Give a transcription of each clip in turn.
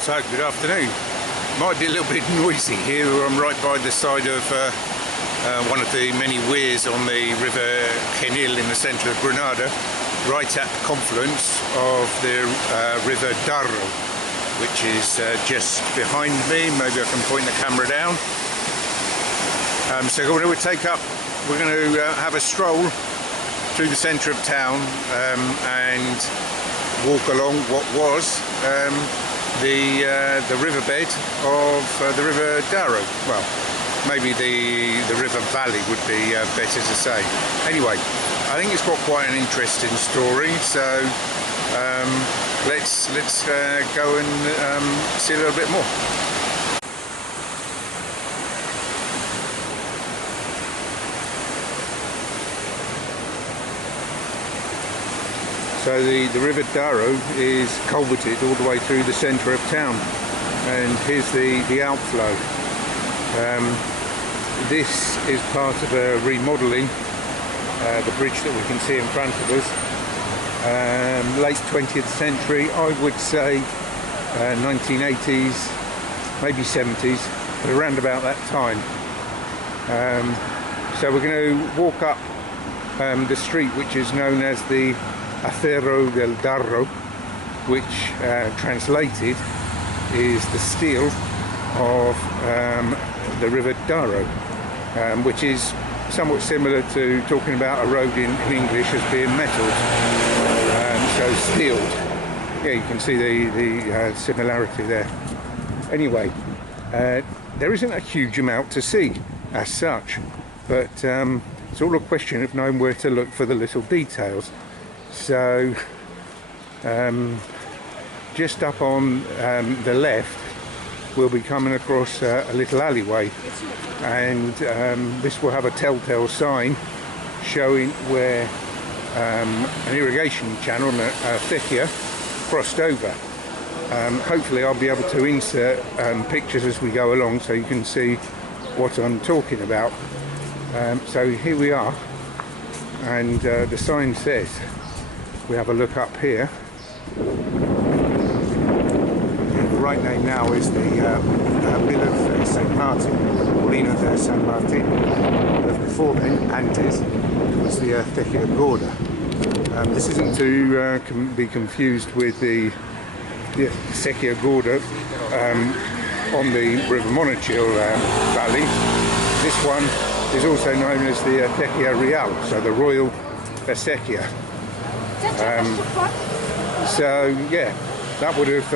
So, good afternoon. Might be a little bit noisy here. I'm right by the side of one of the many weirs on the River Genil in the centre of Granada, right at the confluence of the River Darro, which is just behind me. Maybe I can point the camera down. So we're going to have a stroll through the centre of town and walk along what was the riverbed of the River Darro. Well, maybe the river valley would be better to say. Anyway, I think it's got quite an interesting story. So let's go and see a little bit more. So the River Darro is culverted all the way through the centre of town, and here's the outflow. This is part of a remodelling, the bridge that we can see in front of us. Late 20th century, I would say 1980s, maybe 70s, but around about that time. So we're going to walk up the street which is known as the Acero del Darro, which translated is the steel of the River Darro, which is somewhat similar to talking about a road in English as being metalled, so steeled. Yeah, you can see the similarity there. Anyway, there isn't a huge amount to see as such, but it's all a question of knowing where to look for the little details. So just up on the left we'll be coming across a little alleyway, and this will have a telltale sign showing where an irrigation channel, a acequia, crossed over. Hopefully I'll be able to insert pictures as we go along so you can see what I'm talking about. So here we are, and the sign says, we have a look up here. The right name now is the Mill of St. Martin, Molino de San Martin. But before then, antes, was the Acequia Gorda. This isn't to be confused with the Acequia Gorda on the River Monachil Valley. This one is also known as the Acequia Real, so the Royal Acequia. So yeah, that would have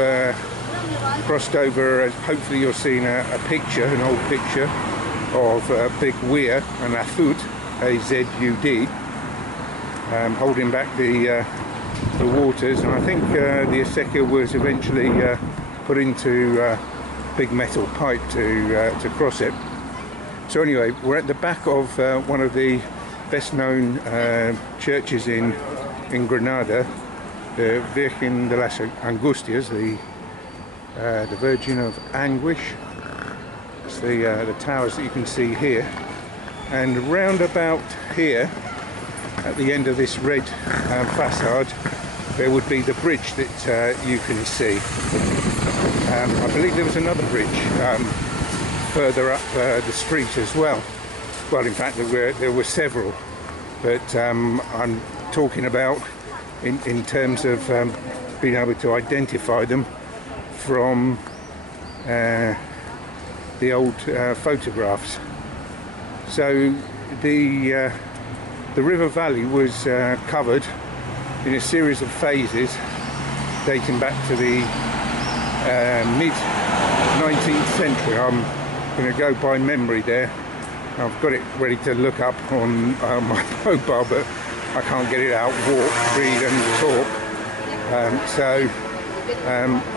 crossed over. Hopefully you're seeing a picture, an old picture of a big weir, an azud, A-Z-U-D, holding back the waters, and I think the acequia was eventually put into a big metal pipe to cross it. So anyway, we're at the back of one of the best known churches in Granada, the Virgen de las Angustias, the Virgin of Anguish. It's the towers that you can see here, and round about here at the end of this red facade there would be the bridge that you can see. I believe there was another bridge further up the street as well. Well, in fact there were several, but I'm talking about in terms of being able to identify them from the old photographs. So the river valley was covered in a series of phases dating back to the mid 19th century. I'm going to go by memory there. I've got it ready to look up on my mobile, but I can't get it out, walk, read and talk. So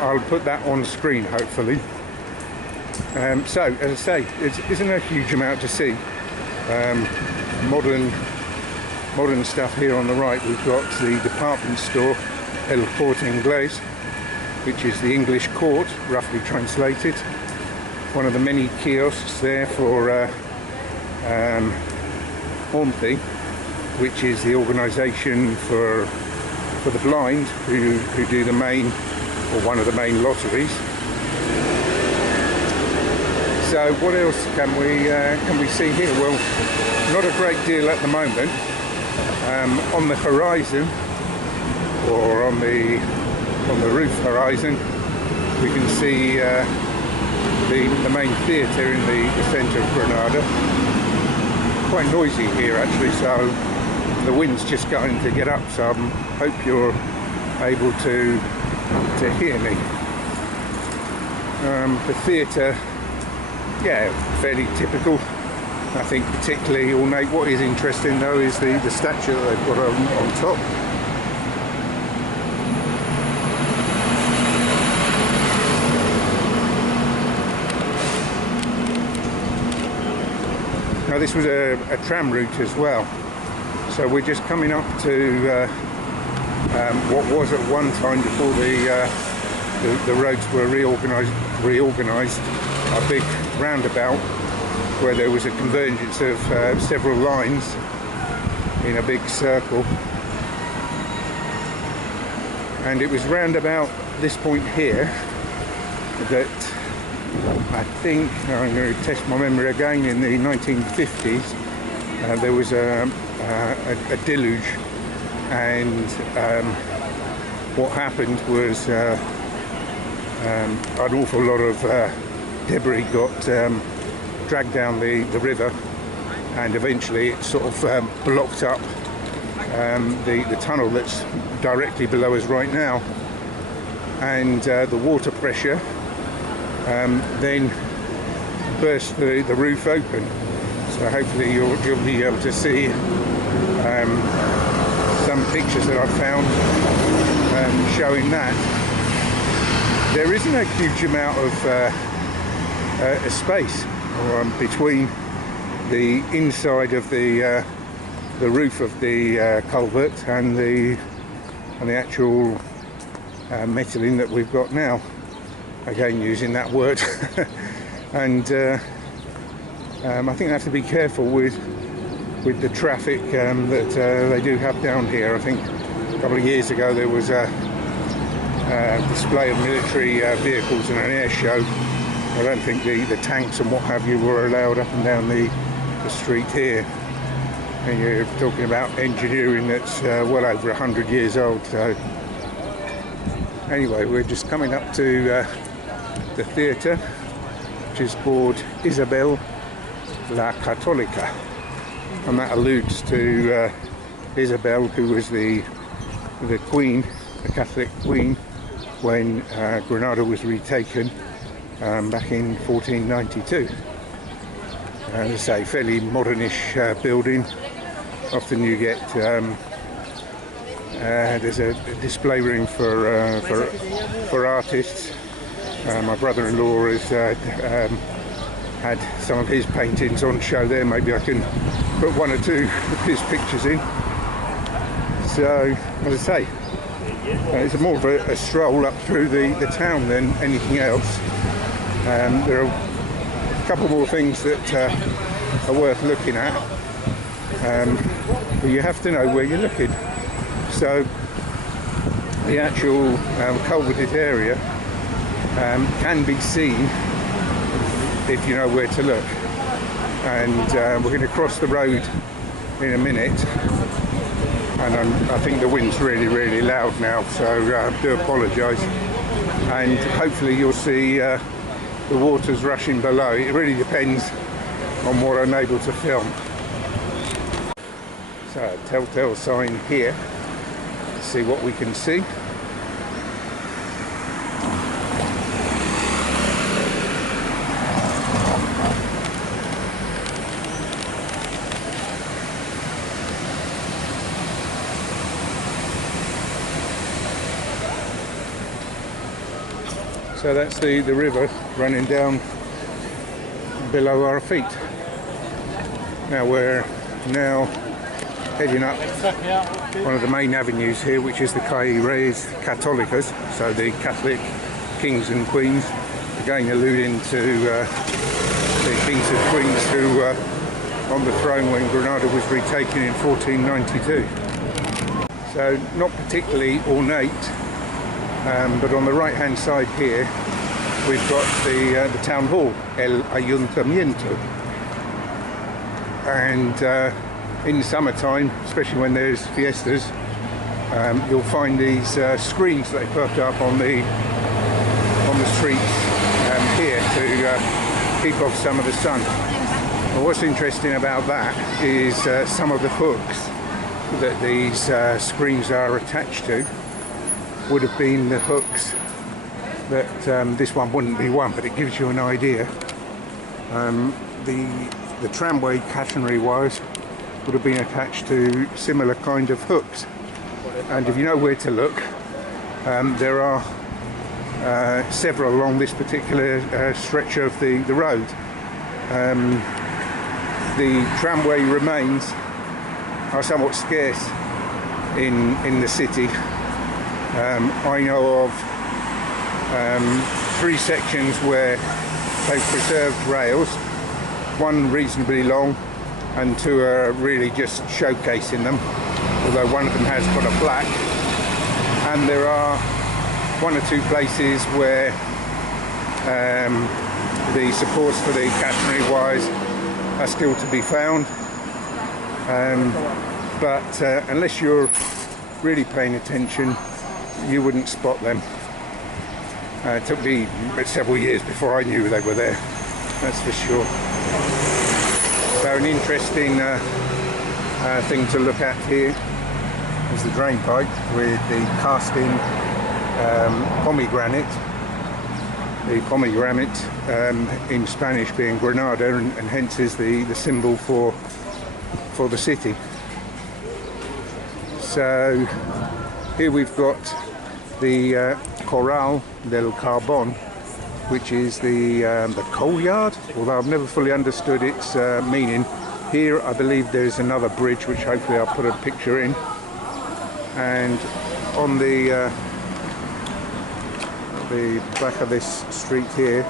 I'll put that on screen hopefully. So as I say, it isn't a huge amount to see. Modern stuff here on the right. We've got the department store El Corte Inglés, which is the English court, roughly translated. One of the many kiosks there for OMPI, which is the organisation for the blind who do the main, or one of the main lotteries. So what else can we see here? Well, not a great deal at the moment. On the horizon, or on the roof horizon, we can see the main theatre in the centre of Granada. Quite noisy here actually, so the wind's just going to get up, so I hope you're able to hear me. The theatre, yeah, fairly typical. Nothing particularly ornate. What is interesting though is the statue that they've got on top. Now this was a tram route as well, so we're just coming up to what was at one time, before the roads were reorganised, a big roundabout where there was a convergence of several lines in a big circle, and it was round about this point here that I think, I'm going to test my memory again, in the 1950s there was a deluge, and what happened was an awful lot of debris got dragged down the river, and eventually it sort of blocked up the tunnel that's directly below us right now, and the water pressure then burst the roof open. So hopefully you'll be able to see some pictures that I found showing that. There isn't a huge amount of space between the inside of the roof of the culvert and the actual metalling that we've got now. Again, using that word. And I think they have to be careful with the traffic that they do have down here. I think a couple of years ago there was a display of military vehicles in an air show. I don't think the tanks and what have you were allowed up and down the street here. And you're talking about engineering that's well over 100 years old. So anyway, we're just coming up to the theatre, which is called Isabel la Católica, and that alludes to Isabel, who was the queen, the Catholic queen, when Granada was retaken back in 1492. And as I say, fairly modernish building. Often you get there's a display room for artists. My brother-in-law has had some of his paintings on show there. Maybe I can put one or two of his pictures in. So, as I say, it's more of a stroll up through the town than anything else. There are a couple more things that are worth looking at, but you have to know where you're looking. So, the actual culverted area can be seen if you know where to look, and we're going to cross the road in a minute, and I think the wind's really loud now, so I do apologise, and hopefully you'll see the water's rushing below. It really depends on what I'm able to film. So a telltale sign here, let's see what we can see. So that's the river running down below our feet. Now we're heading up one of the main avenues here, which is the Calle Reyes Católicas, so the Catholic kings and queens, again alluding to the kings and queens who were on the throne when Granada was retaken in 1492. So not particularly ornate. But on the right hand side here we've got the town hall, el ayuntamiento, and in summertime, especially when there's fiestas, you'll find these screens that they put up on the streets here to keep off some of the sun. But what's interesting about that is some of the hooks that these screens are attached to would have been the hooks that this one wouldn't be one, but it gives you an idea. The tramway catenary wires would have been attached to similar kind of hooks, and if you know where to look, there are several along this particular stretch of the road. The tramway remains are somewhat scarce in the city. I know of 3 sections where they've preserved rails, one reasonably long and 2 are really just showcasing them, although one of them has got a plaque, and there are 1 or 2 places where the supports for the catenary wires are still to be found, but unless you're really paying attention, you wouldn't spot them. It took me several years before I knew they were there, that's for sure. So an interesting thing to look at here is the drain pipe with the casting pomegranate. The pomegranate in Spanish being Granada, and hence is the symbol for the city. So here we've got the Corral del Carbón, which is the coal yard, although I've never fully understood its meaning. Here I believe there's another bridge, which hopefully I'll put a picture in, and on the back of this street here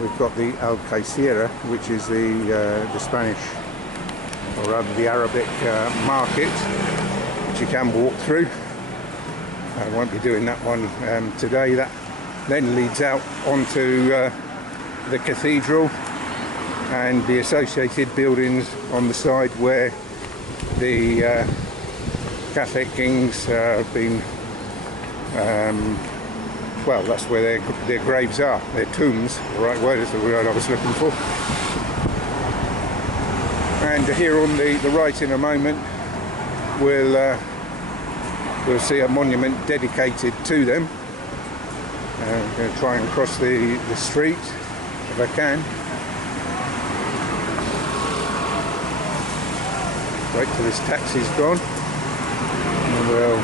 we've got the Alcaicera, which is the Spanish, or rather the Arabic market, which you can walk through. I won't be doing that one today. That then leads out onto the cathedral and the associated buildings on the side where the Catholic kings have been, well, that's where their graves are, their tombs. The right word is the word I was looking for. And here on the right in a moment we'll see a monument dedicated to them. I'm going to try and cross the street if I can. Wait till this taxi's gone, and we'll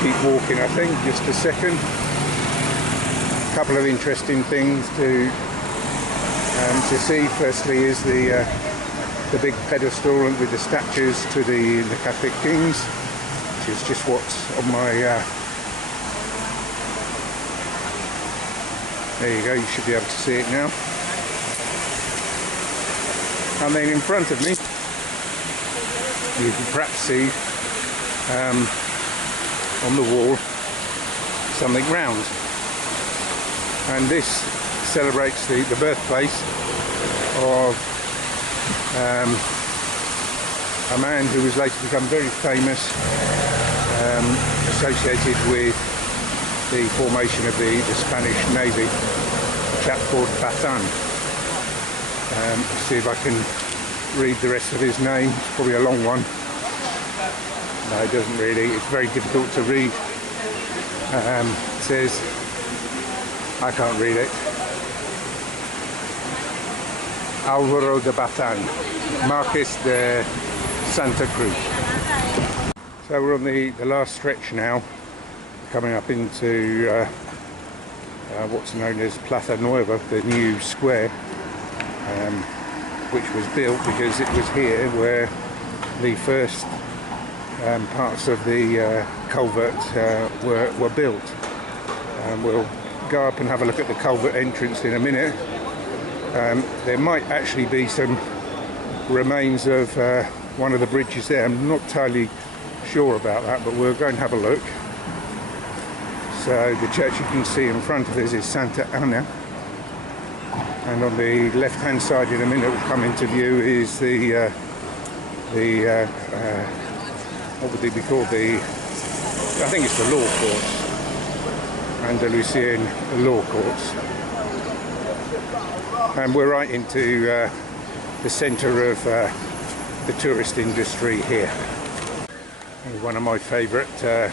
keep walking, I think, just a second. A couple of interesting things to see. Firstly is the big pedestal with the statues to the Catholic kings, which is just what's on my there you go, you should be able to see it now. And then in front of me you can perhaps see on the wall something round, and this celebrates the birthplace of a man who was later to become very famous, associated with the formation of the Spanish Navy, a chap called Bazan. See if I can read the rest of his name. It's probably a long one. No, it doesn't really. It's very difficult to read. It says, I can't read it. Álvaro de Bazan, Marquis de Santa Cruz. So we're on the last stretch now, coming up into what's known as Plaza Nueva, the new square, which was built because it was here where the first parts of the culvert were built. We'll go up and have a look at the culvert entrance in a minute. There might actually be some remains of one of the bridges there. I'm not entirely sure about that, but we'll go and have a look. So the church you can see in front of us is Santa Ana, and on the left hand side in a minute will come into view is the what would they be called, I think it's the law courts, Andalusian law courts. And we're right into the centre of the tourist industry here. And one of my favourite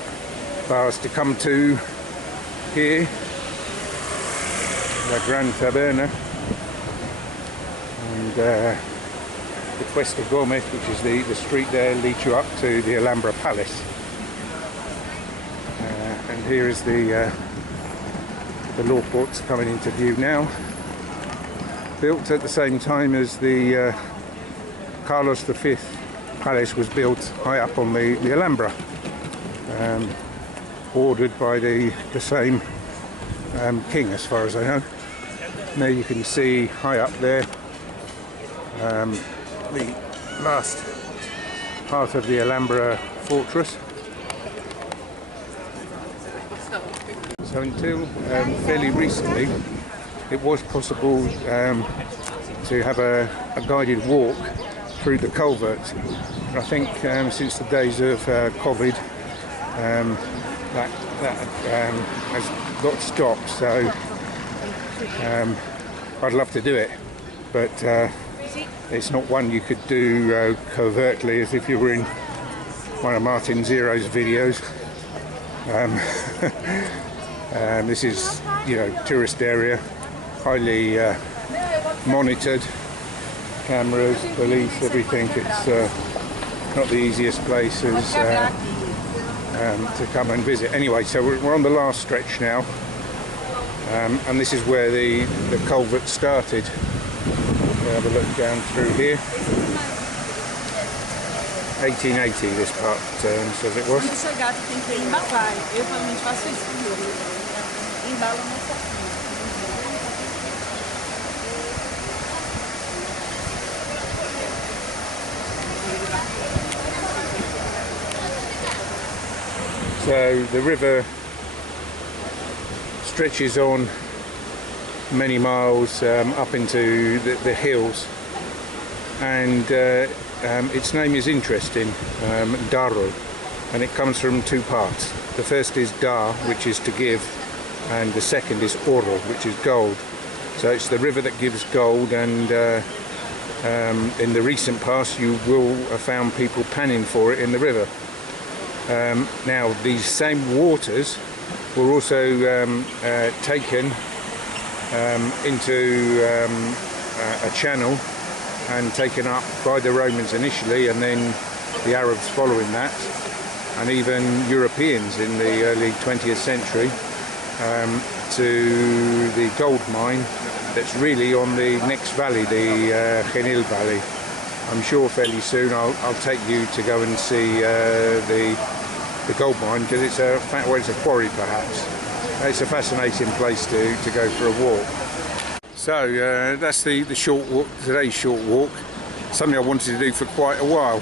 bars to come to here, the Gran Taberna, and the Cuesta Gomez, which is the street there, leads you up to the Alhambra Palace. And here is the law courts coming into view now. Built at the same time as the Carlos V Palace was built high up on the Alhambra, ordered by the same king, as far as I know. Now you can see high up there the last part of the Alhambra fortress. So until fairly recently it was possible to have a guided walk through the Culvert. I think since the days of COVID that has got stopped, so I'd love to do it, but it's not one you could do covertly as if you were in one of Martin Zero's videos. This is, you know, tourist area, highly monitored, cameras, police, everything. It's not the easiest places to come and visit. Anyway, so we're on the last stretch now, and this is where the culvert started. We'll have a look down through here. 1880 this part says it was. So the river stretches on many miles up into the hills, and its name is interesting, Darro, and it comes from two parts. The first is dar, which is to give, and the second is oro, which is gold. So it's the river that gives gold, and in the recent past you will have found people panning for it in the river. Now these same waters were also taken into a channel and taken up by the Romans initially, and then the Arabs following that, and even Europeans in the early 20th century, to the gold mine that's really on the next valley, the Genil Valley. I'm sure fairly soon I'll take you to go and see the gold mine, because it's it's a quarry perhaps. It's a fascinating place to go for a walk. So that's the short walk, today's short walk. Something I wanted to do for quite a while.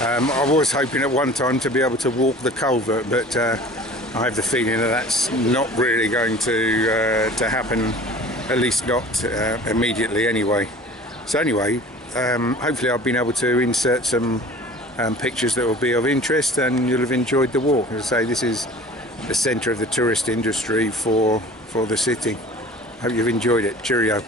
I was hoping at one time to be able to walk the culvert, but I have the feeling that that's not really going to happen, at least not immediately anyway. So anyway, hopefully I've been able to insert some pictures that will be of interest, and you'll have enjoyed the walk. As I say, this is the centre of the tourist industry for the city. Hope you've enjoyed it. Cheerio.